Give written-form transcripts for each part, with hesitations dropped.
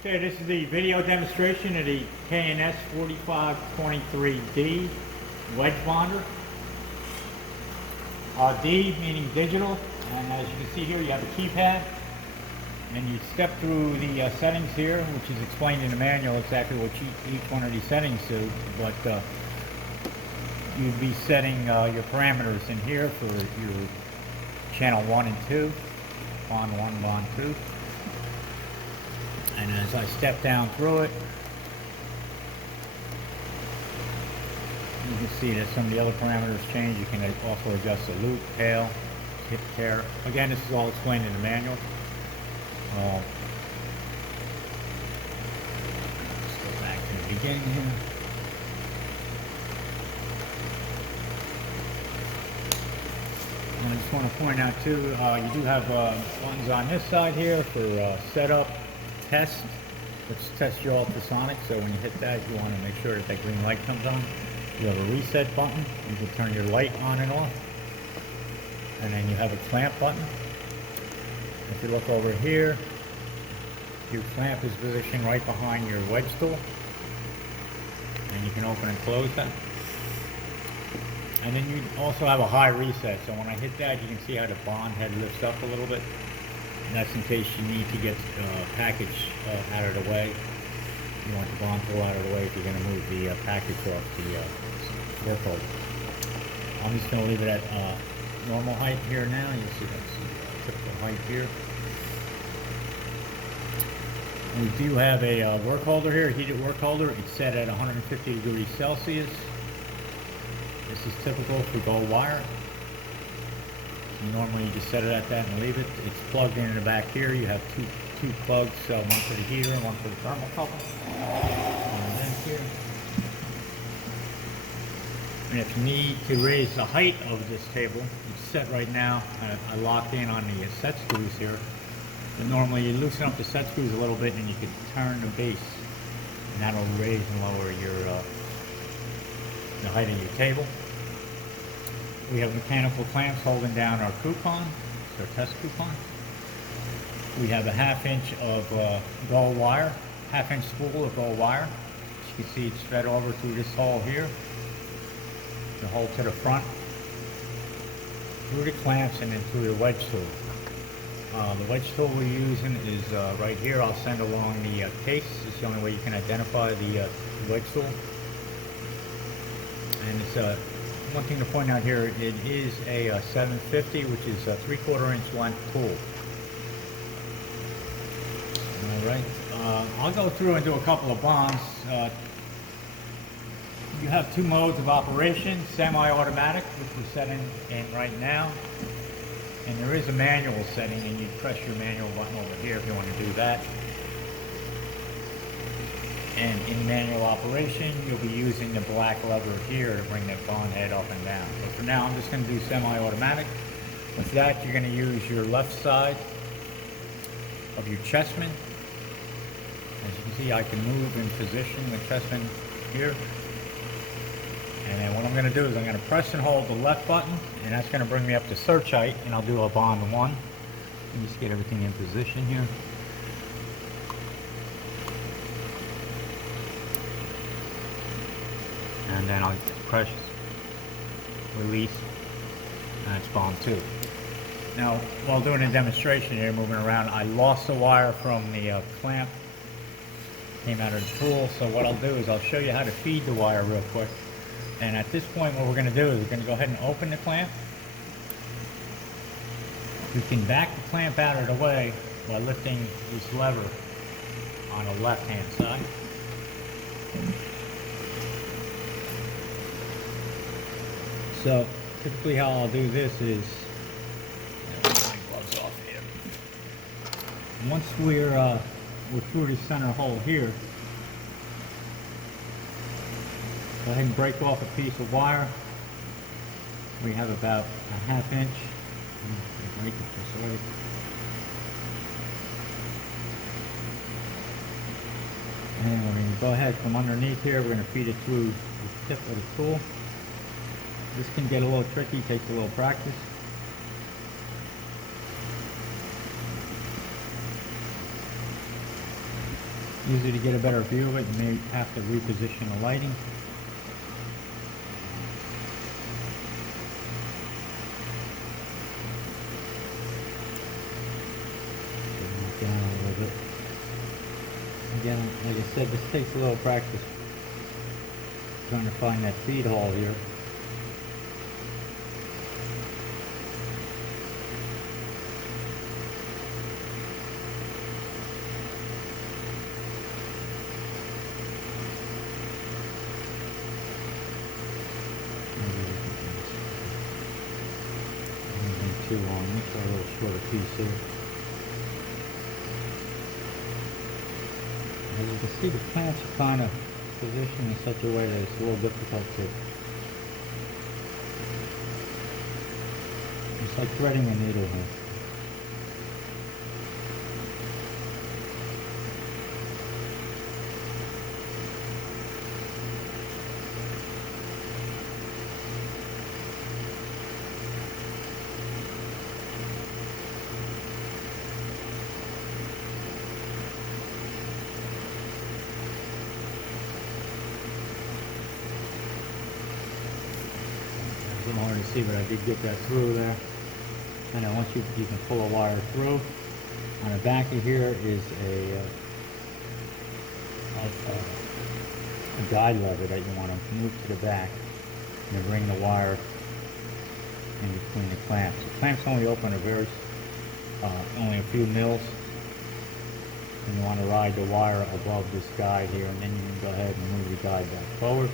Okay, this is the video demonstration of the K&S 4523D wedge bonder. D meaning digital, and as you can see here you have a keypad, and you step through the settings here, which is explained in the manual exactly what each one of these settings do, but you'd be setting your parameters in here for your channel 1 and 2, bond 1, bond 2. And as I step down through it, you can see that some of the other parameters change. You can also adjust the loop, tail, tip tear. Again, this is all explained in the manual. Let's go back to the beginning here. And I just want to point out too, you do have buttons on this side here for setup, test. Let's test your ultrasonic. So when you hit that, you want to make sure that that green light comes on. You have a reset button. You can turn your light on and off. And then you have a clamp button. If you look over here, your clamp is positioned right behind your wedge tool. And you can open and close that. And then you also have a high reset. So when I hit that, you can see how the bond head lifts up a little bit. And that's in case you need to get package out of the way. You want the bond tool out of the way if you're going to move the package off the work holder. I'm just going to leave it at normal height here now. You'll see that's the typical height here. We do have a work holder here, a heated work holder. It's set at 150 degrees Celsius. This is typical for gold wire. Normally you just set it at that and leave it. It's plugged in the back here. You have two plugs, one for the heater and one for the thermocouple. And then here. And if you need to raise the height of this table, it's set right now. I locked in on the set screws here. But normally you loosen up the set screws a little bit and you can turn the base. And that'll raise and lower your the height of your table. We have mechanical clamps holding down our coupon, it's our test coupon. We have a 1/2 inch of gold wire, 1/2 inch spool of gold wire. As you can see, it's fed over through this hole here, the hole to the front, through the clamps, and then through the wedge tool. The wedge tool we're using is right here. I'll send along the case. It's the only way you can identify the wedge tool. And it's one thing to point out here, it is a 750, which is a 3/4 inch length tool. Alright, I'll go through and do a couple of bonds. You have two modes of operation, semi-automatic, which we're setting in right now. And there is a manual setting, and you press your manual button over here if you want to do that. And in manual operation, you'll be using the black lever here to bring that bond head up and down. But for now, I'm just going to do semi-automatic. With that, you're going to use your left side of your chessman. As you can see, I can move and position the chessman here. And then what I'm going to do is I'm going to press and hold the left button, and that's going to bring me up to search height, and I'll do a bond 1. Let me just get everything in position here. And then I'll press release, and it's bond 2. Now, while doing a demonstration here, moving around, I lost the wire from the clamp, came out of the tool. So what I'll do is I'll show you how to feed the wire real quick. And at this point, what we're going to do is we're going to go ahead and open the clamp. We can back the clamp out of the way by lifting this lever on the left-hand side. So typically how I'll do this is, my gloves off here. Once we're through the center hole here, go ahead and break off a piece of wire. We have about a 1/2 inch. Break it this way. And we're going to go ahead from underneath here. We're going to feed it through the tip of the tool. This can get a little tricky, takes a little practice. Usually to get a better view of it, you may have to reposition the lighting. Down a little bit. Again, like I said, this takes a little practice. Trying to find that feed hole here. Too long. Let's try a little shorter piece here. As you can see, the plants are kind of positioned in such a way that it's a little difficult to. It's like threading a needle here. A little hard to see, but I did get that through there. And then once you can pull a wire through, on the back of here is a guide lever that you want to move to the back and bring the wire in between the clamps. The clamps only open only a few mils, and you want to ride the wire above this guide here, and then you can go ahead and move the guide back forward.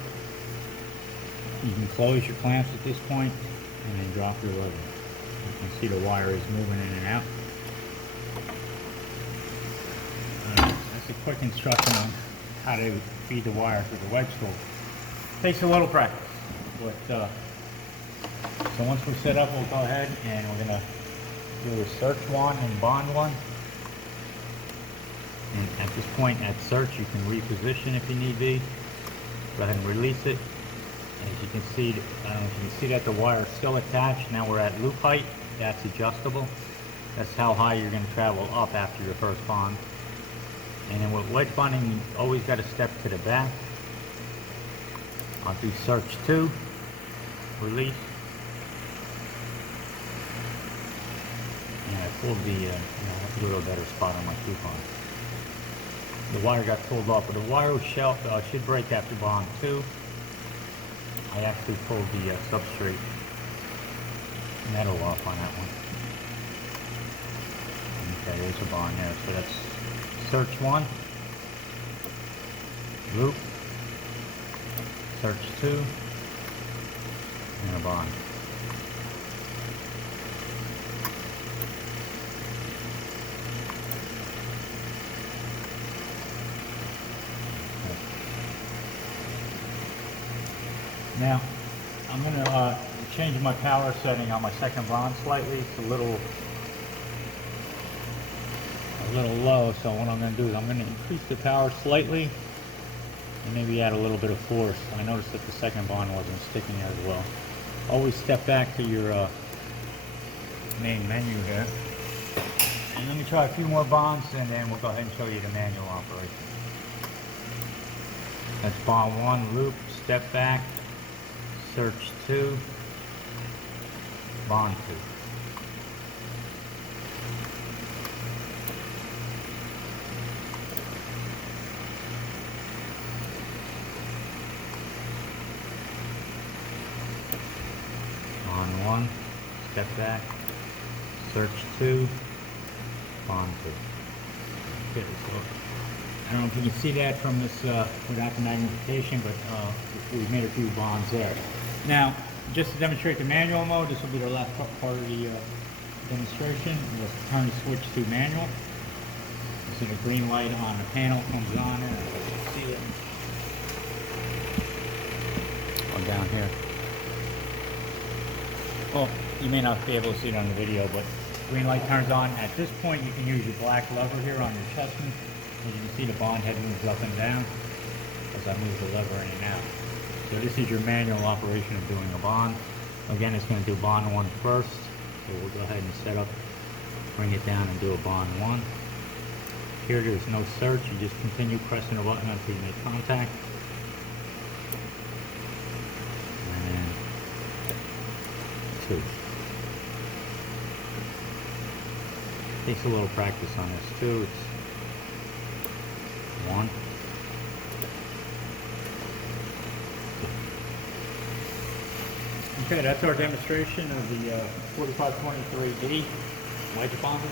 You can close your clamps at this point and then drop your lever. You can see the wire is moving in and out. That's a quick instruction on how to feed the wire through the wedge tool. Takes a little practice, but so once we're set up, we'll go ahead and we're gonna do a search one and bond one. And at this point, at search, you can reposition if you need be. Go ahead and release it. As you can see, I don't know if you can see that the wire is still attached. Now we're at loop height. That's adjustable. That's how high you're going to travel up after your first bond. And then with wedge bonding, you always got to step to the back. I'll do search 2, release. And I pulled the, I have to do a little better spot on my coupon. The wire got pulled off, but the wire should break after bond 2. I actually pulled the substrate metal off on that one. Okay, there's a bond there. So that's search 1, loop, search 2, and a bond. Now, I'm going to change my power setting on my second bond slightly. It's a little low, so what I'm going to do is I'm going to increase the power slightly and maybe add a little bit of force. I noticed that the second bond wasn't sticking as well. Always step back to your main menu here. And let me try a few more bonds and then we'll go ahead and show you the manual operation. That's bond 1, loop, step back. Search 2, bond 2. Bond 1, step back, search 2, bond 2. Okay, so I don't know if you can see that from this without the magnification, but we've made a few bonds there. Now, just to demonstrate the manual mode, this will be the last part of the demonstration. We'll turn the switch to manual. You see the green light on the panel comes on there. You can see it. Or down here. Well, you may not be able to see it on the video, but green light turns on. At this point, you can use your black lever here on your chessman. As you can see, the bond head moves up and down as I move the lever in and out. So this is your manual operation of doing a bond. Again, it's going to do bond 1 first. So we'll go ahead and set up, bring it down and do a bond 1. Here there's no search, you just continue pressing the button until you make contact. And 2. Takes a little practice on this too. It's 1. Okay, that's our demonstration of the 4523D wedge bonder.